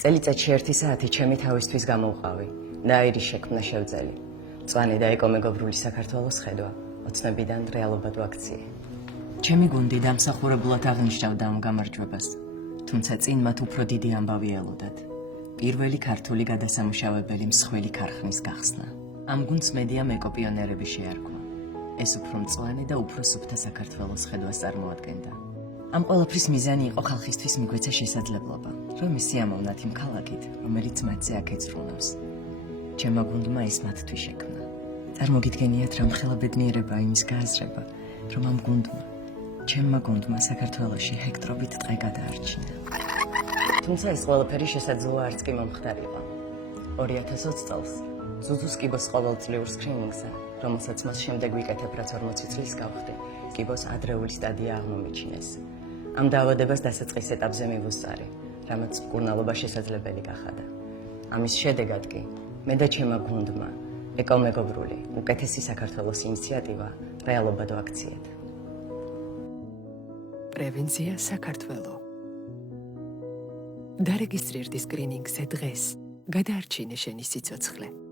წელიწადში 1 საათი ჩემი თავისთვის გამოვყავი და აირის შექმნა შევძელი. მწვანე და ეკომეგობრული საქართველოს ხედვა, ოცნებიდან რეალობად ვაქციე. ჩემი გუნდი დამსახურებულად აღნიშნავდა ამ გამარჯვებას, თუმცა წინ მათ უფრო დიდი ამბავი ელოდათ. პირველი ქართული გადასამუშავებელი მსხვილი ქარხნის გახსნა. ამ გუნდს მედიამ ეკოპიონერები შეარქვა. ეს უფრო მწვანე და უფრო სუფთა საქართველოს ხედვას წარმოადგენდა. ამ ყველაფრის მიზანი იყო ხალხისთვის მიგვეცა შესაძლებლობა, რომ ისიამოვნათ იმ ქალაქით, რომელიც მათზე აქ ეძრუნავს. ჩემმა გუნდმა ის მათთვის შექმნა. წარმოგიდგენიათ, რა მხელა ბედნიერება იმის გააზრება, რომ ამ გუნდმა, ჩემმა გუნდმა საქართველოში ჰექტრობით ტყე გადაარჩინა. თუმცა ეს ყველაფერი შესაძლოა არც კი მომხდარიყო. 2020 წელს ზუზუს კიბოს ყოველწლიურ სკრინინგზე, რომელსაც მას შემდეგ ვიკეთებ, რაც 40 წლის გავხდი, კიბოს ადრეული სტადია აღმომიჩინეს. ამ დაავადებას დასაწყის ეტაპზე მივუსწარი, რამაც მკურნალობა შესაძლებელი გახადა. ამის შედეგად კი მე და ჩემმა გუნდმა ეკომეგობრული უკეთესი საქართველოს ინიციატივა რეალობად ვაქციეთ. პრევენცია საქართველო. დარეგისტრირდი სკრინინგზე დღეს, გადაარჩინე შენი სიცოცხლე.